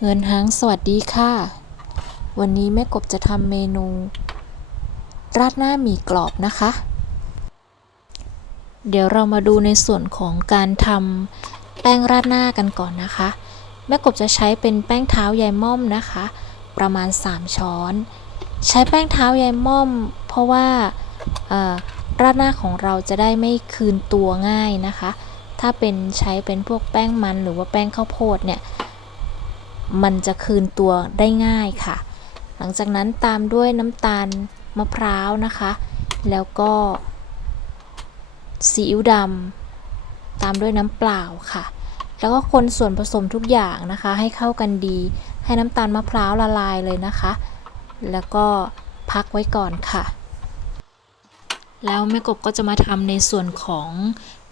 เฮินฮังสวัสดีค่ะ วันนี้แม่กบจะทำเมนู ราดหน้าหมี่กรอบนะคะ เดี๋ยวเรามาดูในส่วนของการทำแป้งราดหน้ากันก่อนนะคะ แม่กบจะใช้เป็นแป้งเท้ายายม่อมนะคะ ประมาณ 3 ช้อน ใช้แป้งเท้ายายม่อม เพราะว่าราดหน้าของเราจะได้ไม่คืนตัวง่ายนะคะ ถ้าเป็นใช้เป็นพวกแป้งมันหรือว่าแป้งข้าวโพดเนี่ย มันจะคืนตัวได้ง่ายค่ะ หลังจากนั้นตามด้วยน้ำตาลมะพร้าวนะคะ แล้วก็ซีอิ๊วดำตามด้วยน้ำเปล่าค่ะ แล้วก็คนส่วนผสมทุกอย่างนะคะ ให้เข้ากันดี ให้น้ำตาลมะพร้าวละลายเลยนะคะ แล้วก็พักไว้ก่อนค่ะ แล้วแม่กบก็จะมาทำในส่วนของ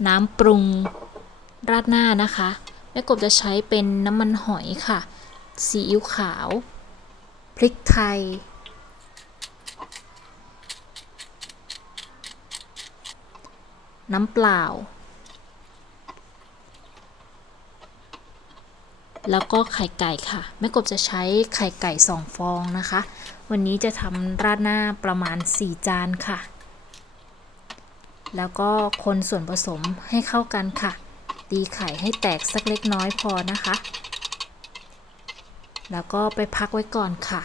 น้ำปรุงราดหน้านะคะแม่กบจะใช้เป็นน้ำมันหอยค่ะ ซีอิ๊วขาว พริกไทย น้ำเปล่า แล้วก็ไข่ไก่ค่ะ แม่กบจะใช้ไข่ไก่สองฟองนะคะ วันนี้จะทำราดหน้าประมาณ 4 จานค่ะ แล้วก็คนส่วนผสมให้เข้ากันค่ะ ตีไข่ให้แตกสักเล็กน้อยพอนะคะ แล้วก็ไปพักไว้ก่อนค่ะ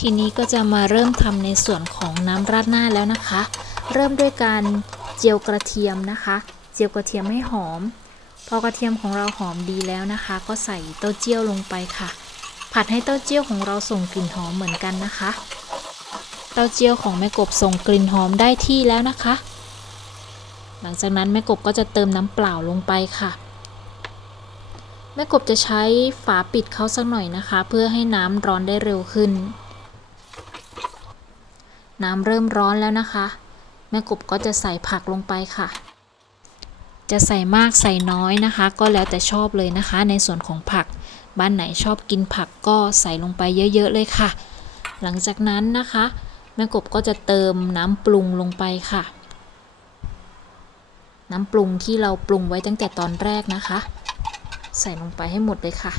ทีนี้ก็จะมาเริ่มทำในส่วนของน้ำราดหน้าแล้วนะคะ เริ่มด้วยการเจียวกระเทียมนะคะ เจียวกระเทียมให้หอม พอกระเทียมของเราหอมดีแล้วนะคะ ก็ใส่เต้าเจี้ยวลงไปค่ะ ผัดให้เต้าเจี้ยวของเราส่งกลิ่นหอมเหมือนกันนะคะ เต้าเจี้ยวของแม่กบส่งกลิ่นหอมได้ที่แล้วนะคะ หลังจากนั้นแม่กบก็จะเติมน้ำเปล่าลงไปค่ะ แม่กบจะใช้ฝาปิดเขาสักหน่อยนะคะ เพื่อให้น้ำร้อนได้เร็วขึ้น น้ำเริ่มร้อนแล้วนะคะ แม่กบก็จะใส่ผักลงไปค่ะ จะใส่มากใส่น้อยนะคะ ก็แล้วแต่ชอบเลยนะคะ ในส่วนของผัก บ้านไหนชอบกินผักก็ใส่ลงไปเยอะๆเลยค่ะ หลังจากนั้นนะคะ แม่กบก็จะเติมน้ำปรุงลงไปค่ะ น้ำปรุงที่เราปรุงไว้ตั้งแต่ตอนแรกนะคะ ใส่ลงไปให้หมดเลยค่ะ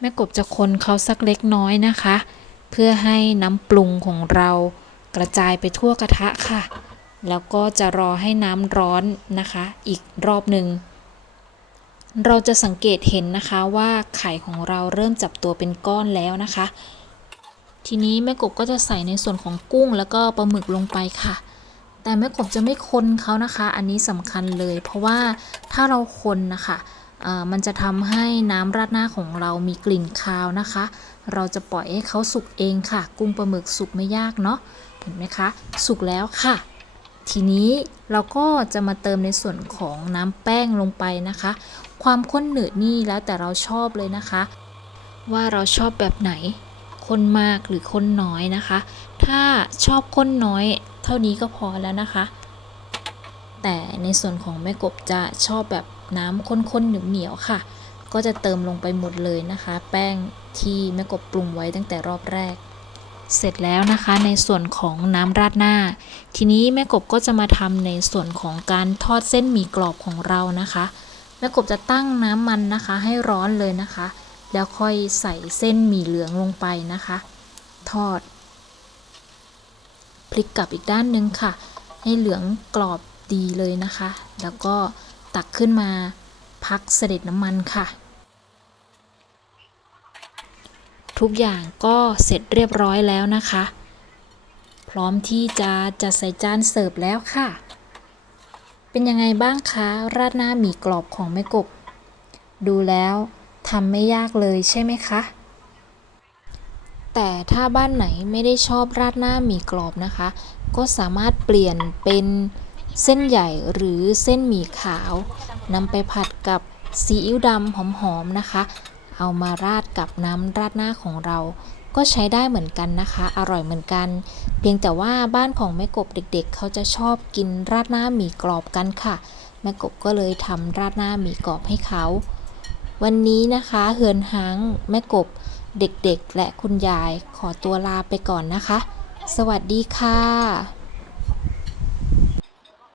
แม่กบจะคนเขาสักเล็กน้อยนะคะ เพื่อให้น้ำปรุงของเรากระจายไปทั่วกระทะค่ะ แล้วก็จะรอให้น้ำร้อนนะคะ อีกรอบหนึ่งเราจะสังเกตเห็นนะคะว่าไข่ของเราเริ่มจับตัวเป็นก้อนแล้วนะคะ ทีนี้แม่กบก็จะใส่ในส่วนของกุ้งแล้วก็ปลาหมึกลงไปค่ะ แต่แม่กบจะไม่คนเขานะคะ อันนี้สำคัญเลย เพราะว่าถ้าเราคนนะคะ มันจะทำให้น้ำราดหน้าของเรามีกลิ่นคาวนะคะ เราจะปล่อยให้เขาสุกเองค่ะ กุ้งปลาหมึกสุกไม่ยากเนาะเห็นไหมคะ สุกแล้วค่ะ ทีนี้เราก็จะมาเติมในส่วนของน้ำแป้งลงไปนะคะ ความข้นหนืดนี่แล้วแต่เราชอบเลยนะคะ ว่าเราชอบแบบไหนข้นมากหรือข้นน้อยนะคะ ถ้าชอบข้นน้อยเท่านี้ก็พอแล้วนะคะ แต่ในส่วนของแม่กบจะชอบแบบ น้ำข้นๆเหนียวๆค่ะ ก็จะเติมลงไปหมดเลยนะคะ แป้งที่แม่กบปรุงไว้ตั้งแต่รอบแรก เสร็จแล้วนะคะในส่วนของน้ำราดหน้า ทีนี้แม่กบก็จะมาทำในส่วนของการทอดเส้นหมี่กรอบของเรานะคะ แม่กบจะตั้งน้ำมันนะคะ ให้ร้อนเลยนะคะ แล้วค่อยใส่เส้นหมี่เหลืองลงไปนะคะ ทอดพลิกกลับอีกด้านหนึ่งค่ะ ให้เหลืองกรอบดีเลยนะคะ แล้วก็ ตักขึ้นมาพักเสด็จน้ำมันค่ะ ทุกอย่างก็เสร็จเรียบร้อยแล้วนะคะ พร้อมที่จะจัดใส่จานเสิร์ฟแล้วค่ะ เป็นยังไงบ้างคะ ราดหน้าหมี่กรอบของแม่กบ ดูแล้วทำไม่ยากเลยใช่ไหมคะ แต่ถ้าบ้านไหนไม่ได้ชอบราดหน้าหมี่กรอบนะคะ ก็สามารถเปลี่ยนเป็น เส้นใหญ่หรือเส้นหมี่ขาว นำไปผัดกับซีอิ๊วดำหอมๆนะคะ เอามาราดกับน้ำราดหน้าของเรา ก็ใช้ได้เหมือนกันนะคะ อร่อยเหมือนกัน เพียงแต่ว่าบ้านของแม่กบเด็กๆเขาจะชอบกินราดหน้าหมี่กรอบกันค่ะ แม่กบก็เลยทำราดหน้าหมี่กรอบให้เขา วันนี้นะคะเฮือนหางแม่กบเด็กๆ และคุณยายขอตัวลาไปก่อนนะคะ สวัสดีค่ะ